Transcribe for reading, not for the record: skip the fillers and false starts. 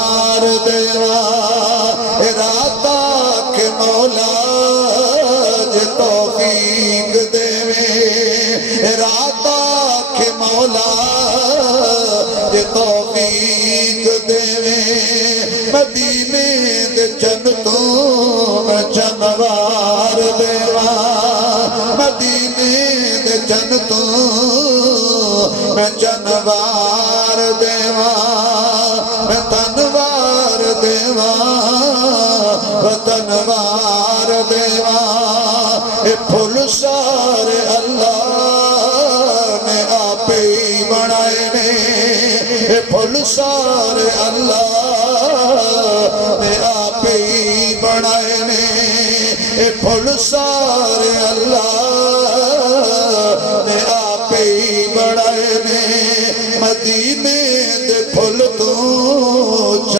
دیوا ارادہ کے مولا جے توفیق دیوے ارادہ کے مولا جے توفیق دیوے مدینے دے جنتوں میں جنوار دیوا مدینے دے جنتوں میں جنوار دیوا میں تنوار دیوا تنوار دیوا اے پھول سارے اللہ نے آپ ہی بنائے نے اے پھول سارے اللہ نے آپ ہی بنائے نے اے پھول سارے اللہ